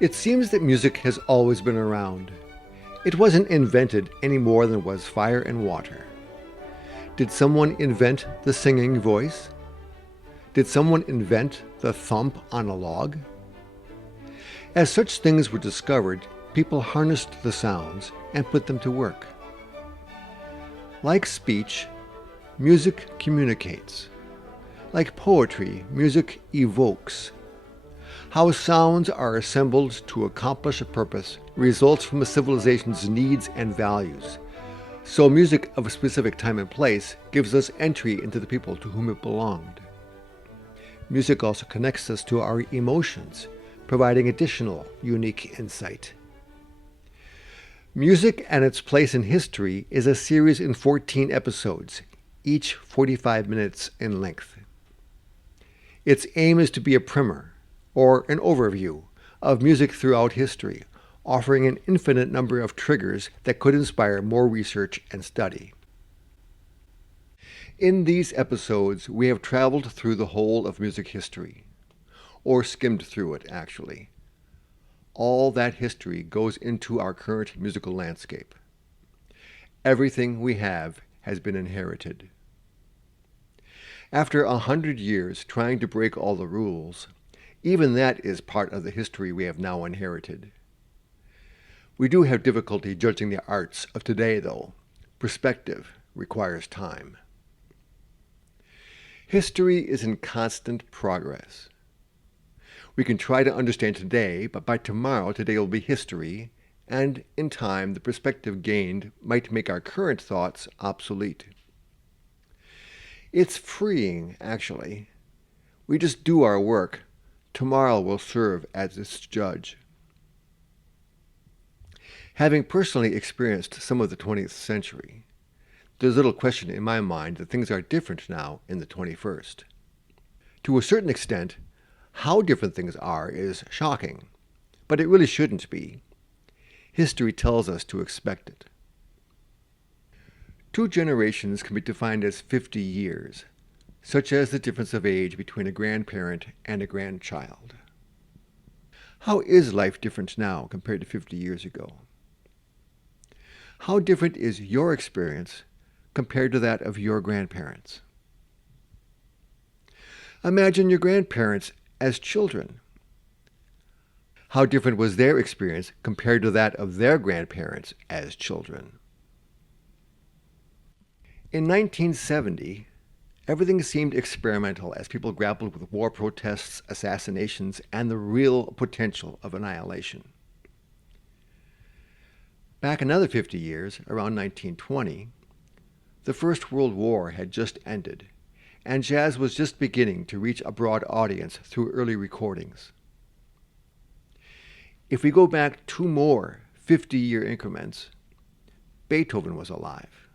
It seems that music has always been around. It wasn't invented any more than was fire and water. Did someone invent the singing voice? Did someone invent the thump on a log? As such things were discovered, people harnessed the sounds and put them to work. Like speech, music communicates. Like poetry, music evokes. How sounds are assembled to accomplish a purpose results from a civilization's needs and values. So music of a specific time and place gives us entry into the people to whom it belonged. Music also connects us to our emotions, providing additional unique insight. Music and its place in history is a series in 14 episodes, each 45 minutes in length. Its aim is to be a primer, or an overview, of music throughout history, offering an infinite number of triggers that could inspire more research and study. In these episodes, we have traveled through the whole of music history, or skimmed through it, actually. All that history goes into our current musical landscape. Everything we have has been inherited. After 100 years trying to break all the rules, even that is part of the history we have now inherited. We do have difficulty judging the arts of today, though. Perspective requires time. History is in constant progress. We can try to understand today, but by tomorrow, today will be history, and in time, the perspective gained might make our current thoughts obsolete. It's freeing, actually. We just do our work. Tomorrow will serve as its judge. Having personally experienced some of the 20th century, there's little question in my mind that things are different now in the 21st. To a certain extent, how different things are is shocking, but it really shouldn't be. History tells us to expect it. 2 generations can be defined as 50 years, such as the difference of age between a grandparent and a grandchild. How is life different now compared to 50 years ago? How different is your experience compared to that of your grandparents? Imagine your grandparents as children. How different was their experience compared to that of their grandparents as children? In 1970, everything seemed experimental as people grappled with war protests, assassinations, and the real potential of annihilation. Back another 50 years, around 1920, the First World War had just ended, and jazz was just beginning to reach a broad audience through early recordings. If we go back 2 more 50-year increments, Beethoven was alive.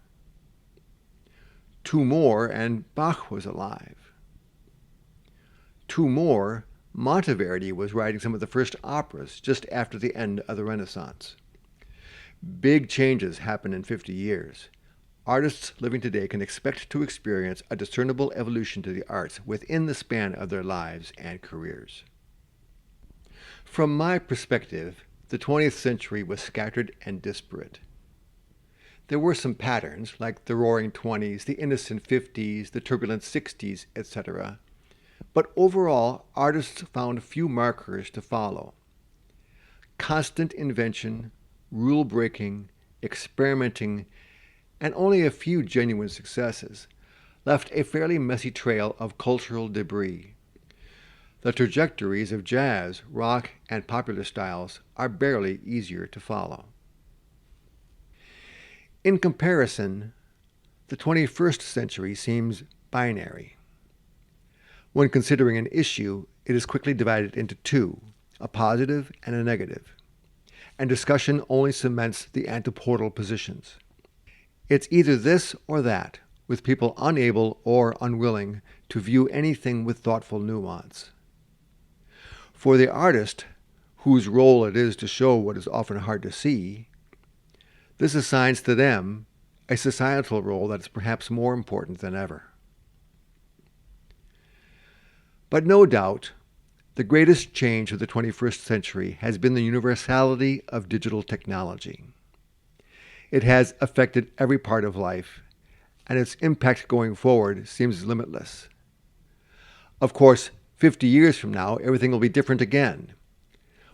2 more and Bach was alive. 2 more, Monteverdi was writing some of the first operas just after the end of the Renaissance. Big changes happen in 50 years. Artists living today can expect to experience a discernible evolution to the arts within the span of their lives and careers. From my perspective, the 20th century was scattered and disparate. There were some patterns, like the Roaring Twenties, the Innocent Fifties, the Turbulent Sixties, etc. But overall, artists found few markers to follow. Constant invention, rule-breaking, experimenting, and only a few genuine successes left a fairly messy trail of cultural debris. The trajectories of jazz, rock, and popular styles are barely easier to follow. In comparison, the 21st century seems binary. When considering an issue, it is quickly divided into 2, a positive and a negative, and discussion only cements the antipodal positions. It's either this or that, with people unable or unwilling to view anything with thoughtful nuance. For the artist, whose role it is to show what is often hard to see, this assigns to them a societal role that is perhaps more important than ever. But no doubt, The greatest change of the 21st century has been the universality of digital technology. It has affected every part of life, and its impact going forward seems limitless. Of course, 50 years from now, everything will be different again.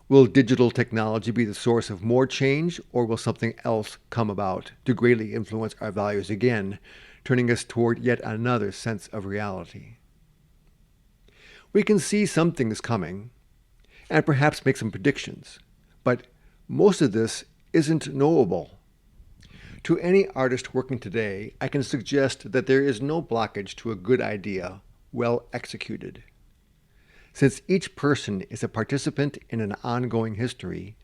Will digital technology be the source of more change, or will something else come about to greatly influence our values again, turning us toward yet another sense of reality? We can see some things coming, and perhaps make some predictions, but most of this isn't knowable. To any artist working today, I can suggest that there is no blockage to a good idea, well executed. Since each person is a participant in an ongoing history,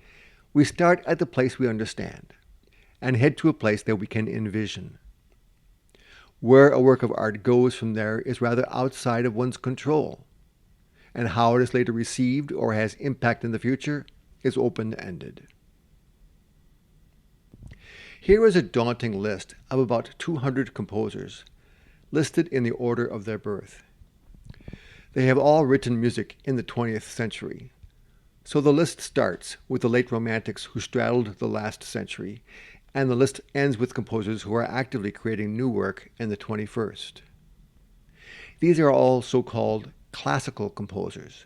we start at the place we understand and head to a place that we can envision. Where a work of art goes from there is rather outside of one's control, and how it is later received or has impact in the future is open-ended. Here is a daunting list of about 200 composers, listed in the order of their birth. They have all written music in the 20th century, so the list starts with the late Romantics who straddled the last century, and the list ends with composers who are actively creating new work in the 21st. These are all so-called classical composers.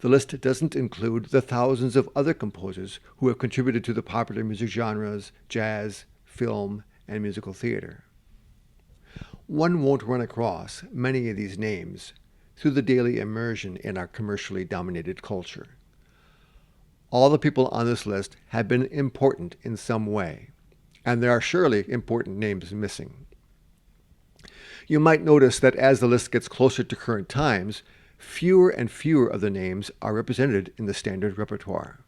The list doesn't include the thousands of other composers who have contributed to the popular music genres, jazz, film, and musical theater. One won't run across many of these names through the daily immersion in our commercially dominated culture. All the people on this list have been important in some way, and there are surely important names missing. You might notice that as the list gets closer to current times, fewer and fewer of the names are represented in the standard repertoire.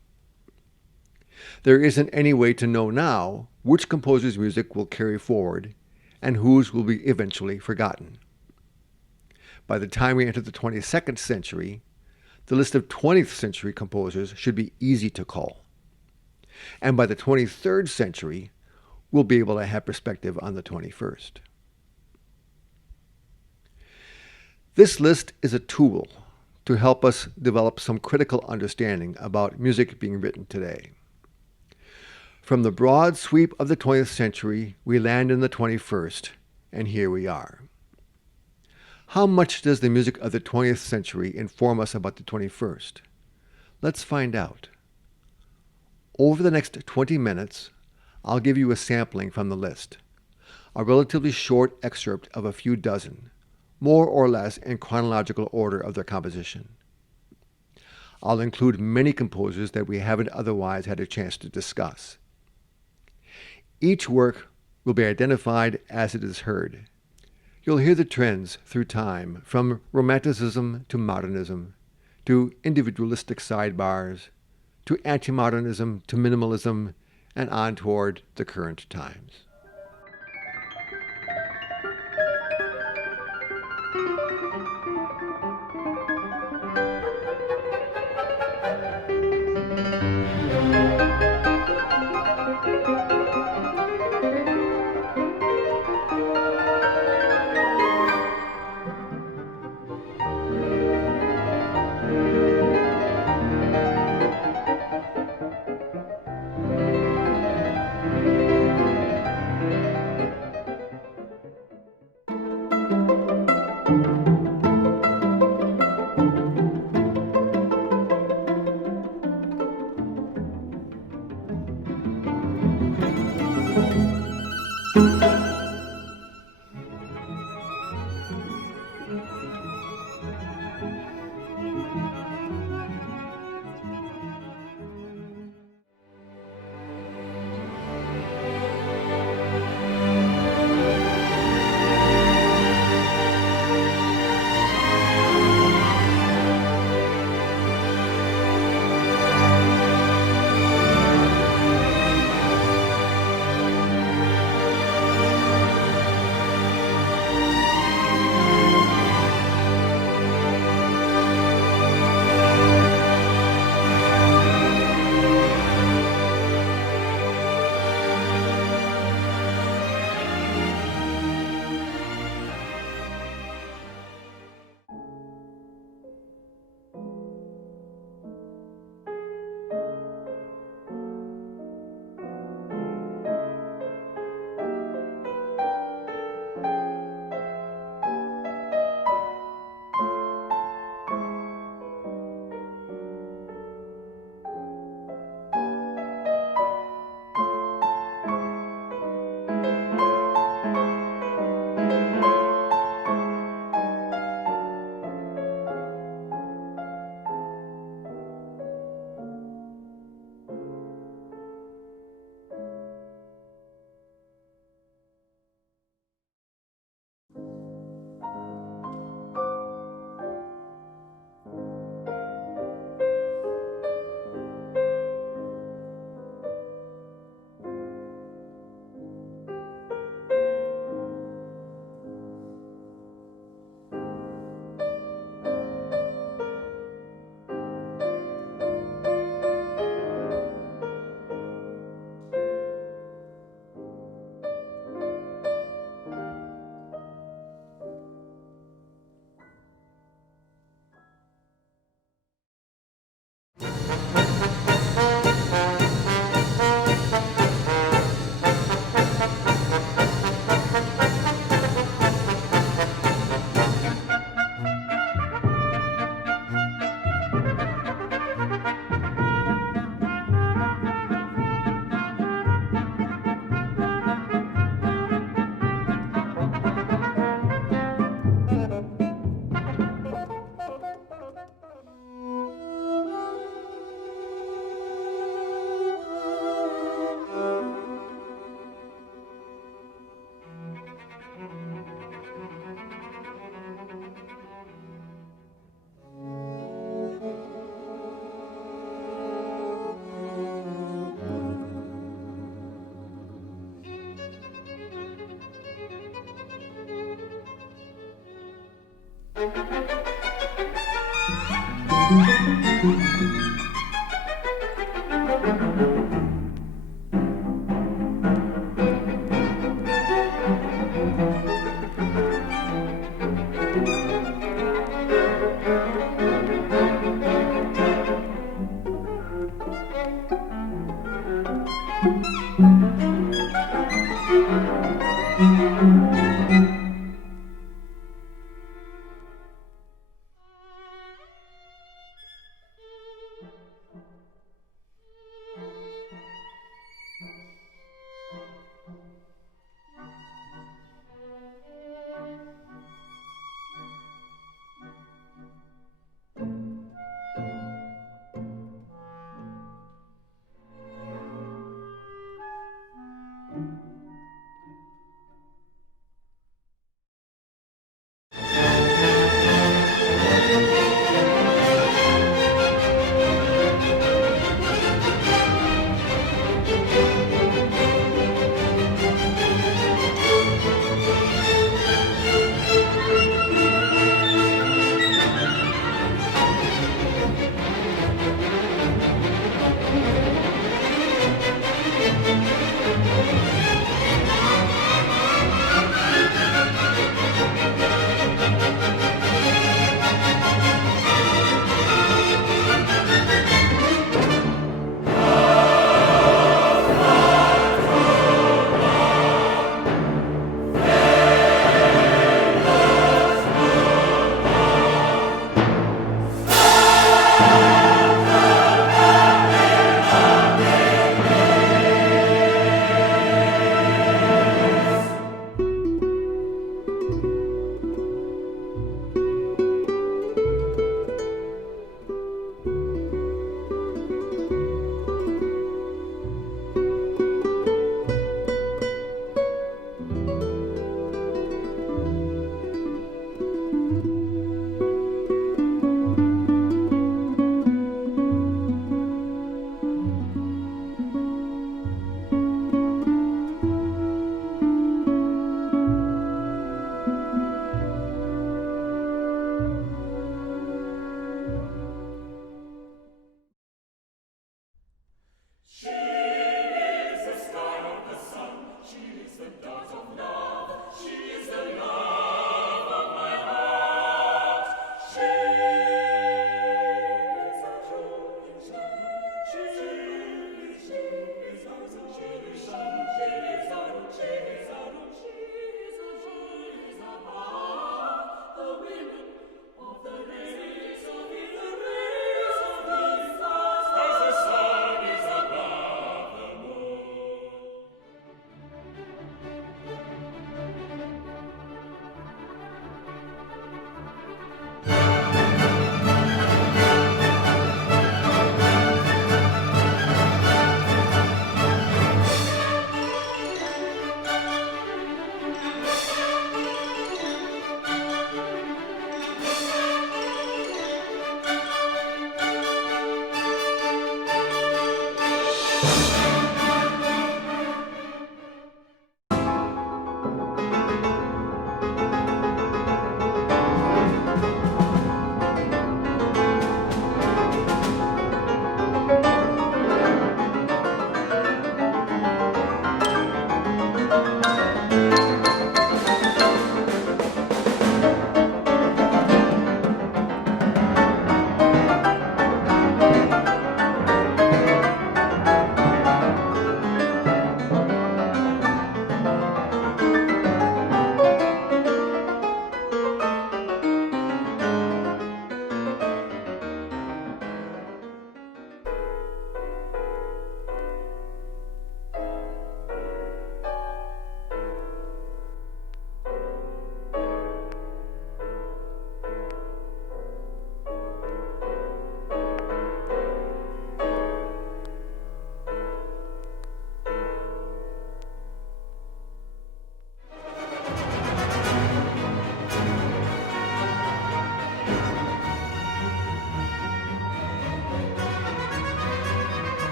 There isn't any way to know now which composer's music will carry forward and whose will be eventually forgotten. By the time we enter the 22nd century, the list of 20th century composers should be easy to call. And by the 23rd century, we'll be able to have perspective on the 21st. This list is a tool to help us develop some critical understanding about music being written today. From the broad sweep of the 20th century, we land in the 21st, and here we are. How much does the music of the 20th century inform us about the 21st? Let's find out. Over the next 20 minutes, I'll give you a sampling from the list, a relatively short excerpt of a few dozen, more or less in chronological order of their composition. I'll include many composers that we haven't otherwise had a chance to discuss. Each work will be identified as it is heard. You'll hear the trends through time, from Romanticism to modernism, to individualistic sidebars, to anti-modernism, to minimalism, and on toward the current times.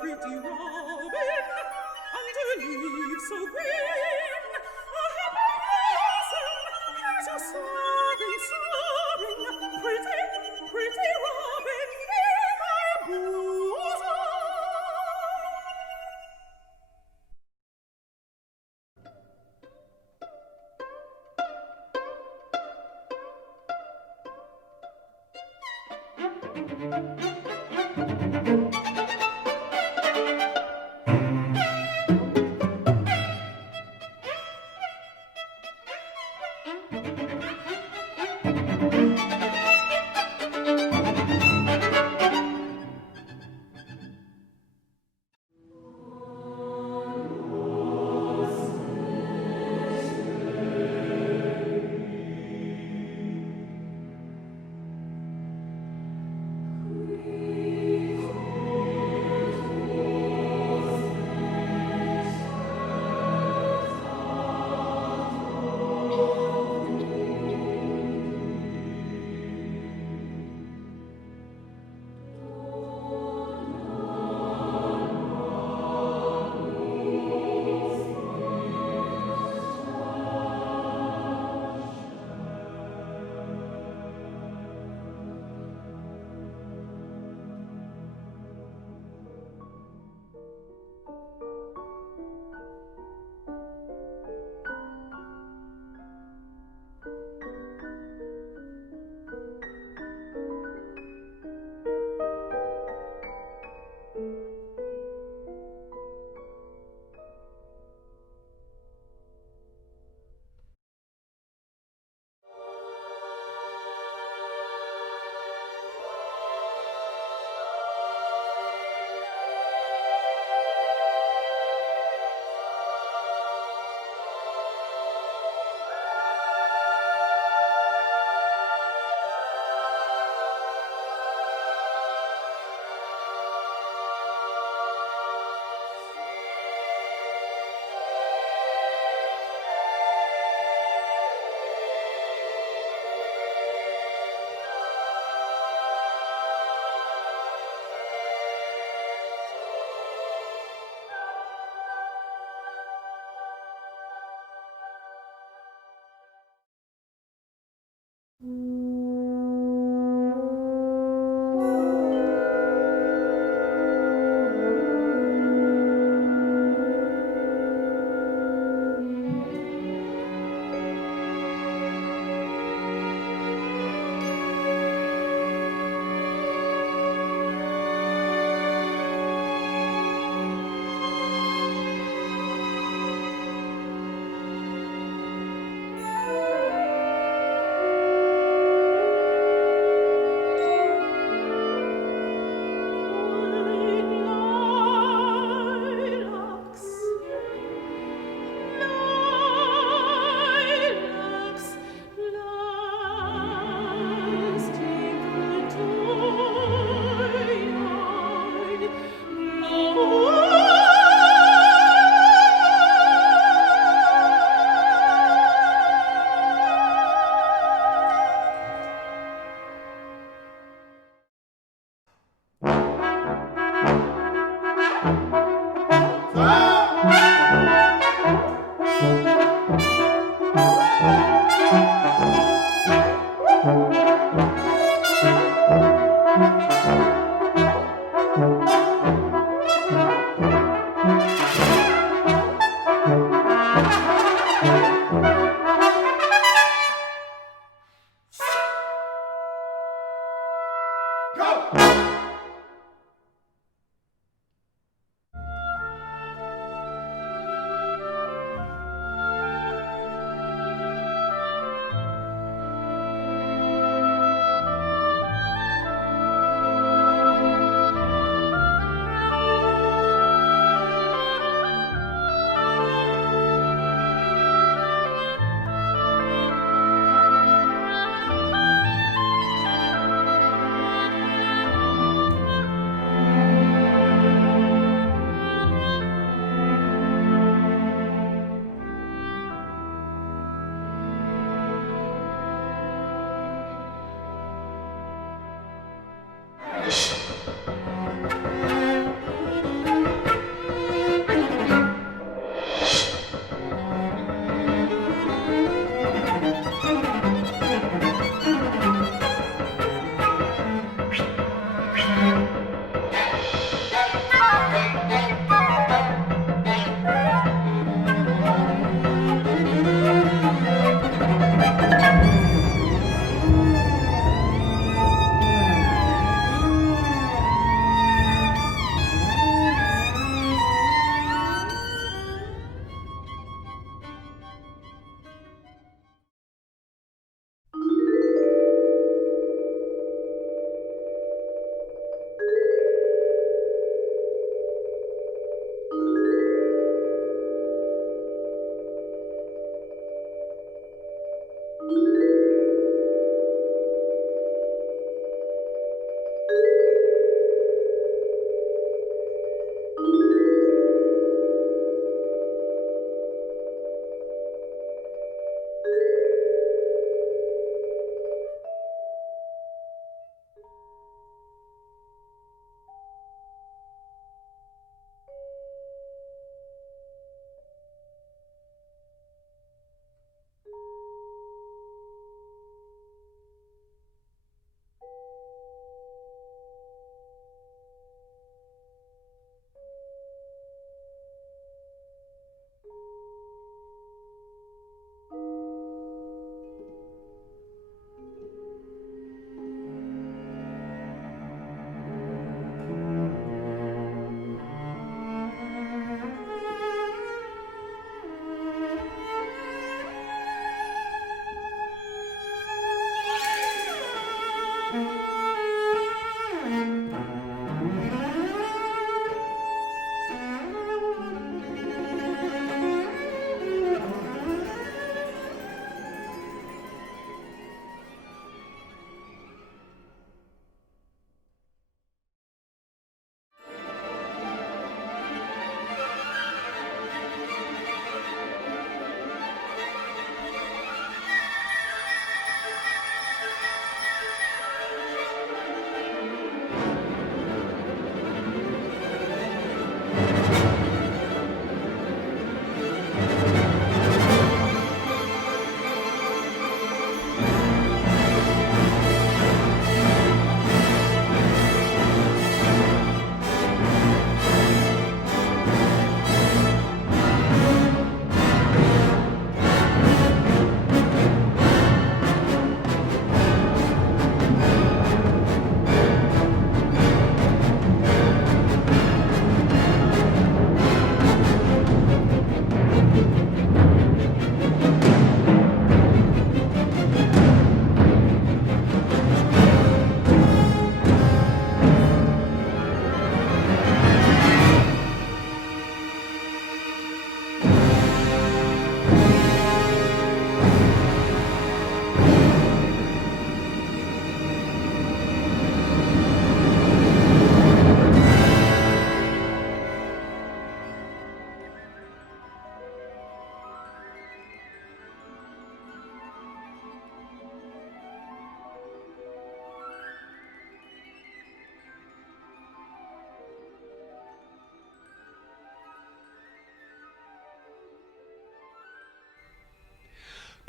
Pretty robin, under leaves so green, a happy blossom, here's your sobbing, sobbing. Pretty, pretty robin, near my bosom.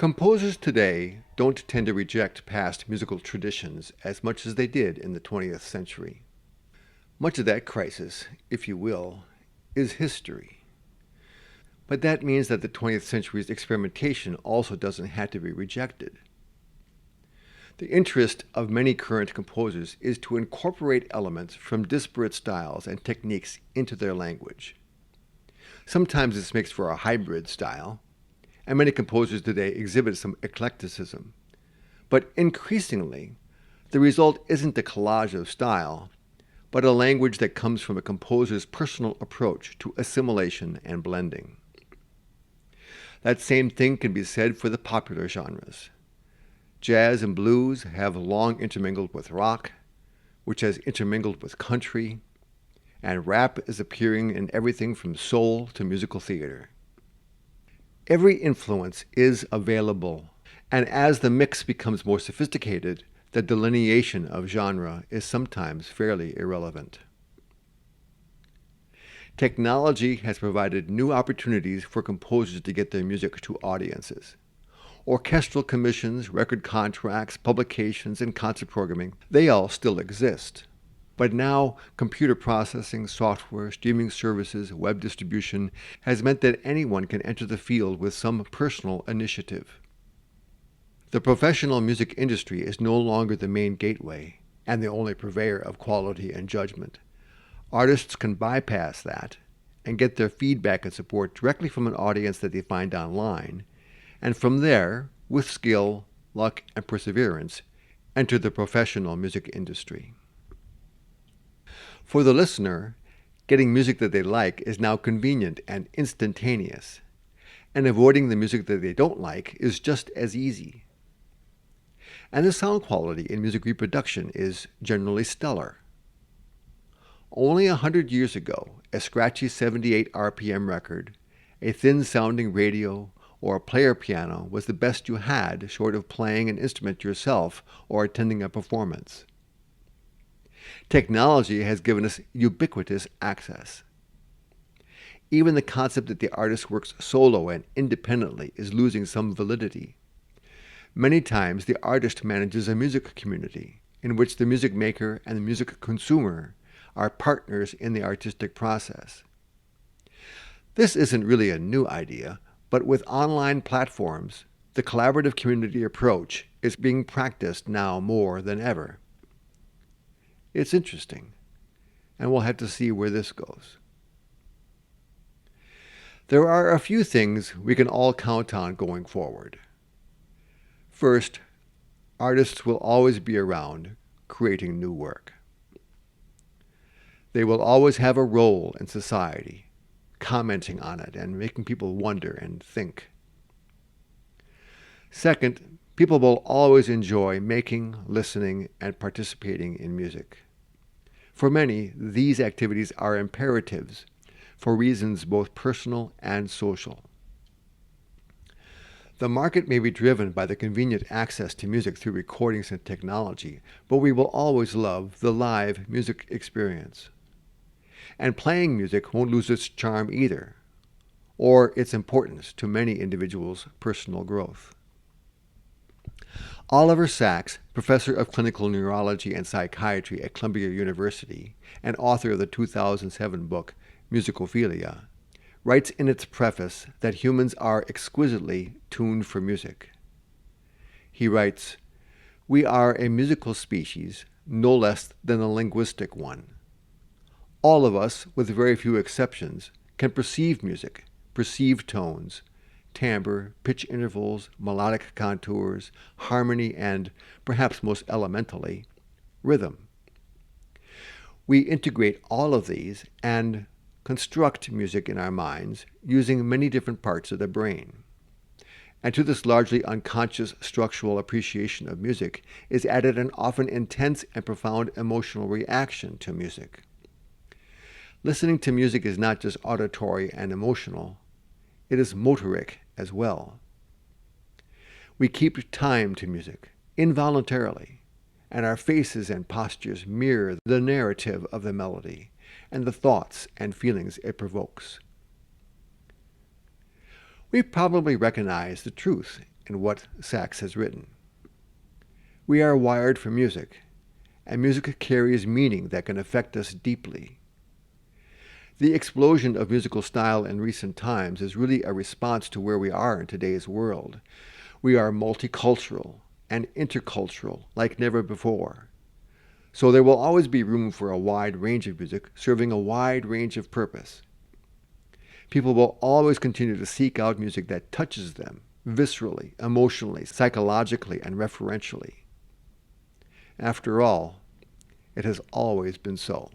Composers today don't tend to reject past musical traditions as much as they did in the 20th century. Much of that crisis, if you will, is history. But that means that the 20th century's experimentation also doesn't have to be rejected. The interest of many current composers is to incorporate elements from disparate styles and techniques into their language. Sometimes this makes for a hybrid style, and many composers today exhibit some eclecticism. But increasingly, the result isn't a collage of style, but a language that comes from a composer's personal approach to assimilation and blending. That same thing can be said for the popular genres. Jazz and blues have long intermingled with rock, which has intermingled with country, and rap is appearing in everything from soul to musical theater. Every influence is available, and as the mix becomes more sophisticated, the delineation of genre is sometimes fairly irrelevant. Technology has provided new opportunities for composers to get their music to audiences. Orchestral commissions, record contracts, publications, and concert programming, they all still exist. But now, computer processing, software, streaming services, web distribution has meant that anyone can enter the field with some personal initiative. The professional music industry is no longer the main gateway and the only purveyor of quality and judgment. Artists can bypass that and get their feedback and support directly from an audience that they find online, and from there, with skill, luck, and perseverance, enter the professional music industry. For the listener, getting music that they like is now convenient and instantaneous, and avoiding the music that they don't like is just as easy. And the sound quality in music reproduction is generally stellar. Only 100 years ago, a scratchy 78 RPM record, a thin-sounding radio, or a player piano was the best you had short of playing an instrument yourself or attending a performance. Technology has given us ubiquitous access. Even the concept that the artist works solo and independently is losing some validity. Many times the artist manages a music community in which the music maker and the music consumer are partners in the artistic process. This isn't really a new idea, but with online platforms, the collaborative community approach is being practiced now more than ever. It's interesting, and we'll have to see where this goes. There are a few things we can all count on going forward. First, artists will always be around creating new work. They will always have a role in society, commenting on it and making people wonder and think. Second, people will always enjoy making, listening, and participating in music. For many, these activities are imperatives for reasons both personal and social. The market may be driven by the convenient access to music through recordings and technology, but we will always love the live music experience. And playing music won't lose its charm either, or its importance to many individuals' personal growth. Oliver Sacks, professor of clinical neurology and psychiatry at Columbia University and author of the 2007 book Musicophilia, writes in its preface that humans are exquisitely tuned for music. He writes, "We are a musical species, no less than a linguistic one. All of us, with very few exceptions, can perceive music, perceive tones, timbre, pitch intervals, melodic contours, harmony, and, perhaps most elementally, rhythm. We integrate all of these and construct music in our minds using many different parts of the brain. And to this largely unconscious structural appreciation of music is added an often intense and profound emotional reaction to music. Listening to music is not just auditory and emotional, it is motoric as well. We keep time to music, involuntarily, and our faces and postures mirror the narrative of the melody and the thoughts and feelings it provokes. We probably recognize the truth in what Sachs has written. We are wired for music, and music carries meaning that can affect us deeply. The explosion of musical style in recent times is really a response to where we are in today's world. We are multicultural and intercultural like never before. So there will always be room for a wide range of music serving a wide range of purpose. People will always continue to seek out music that touches them viscerally, emotionally, psychologically, and referentially. After all, it has always been so.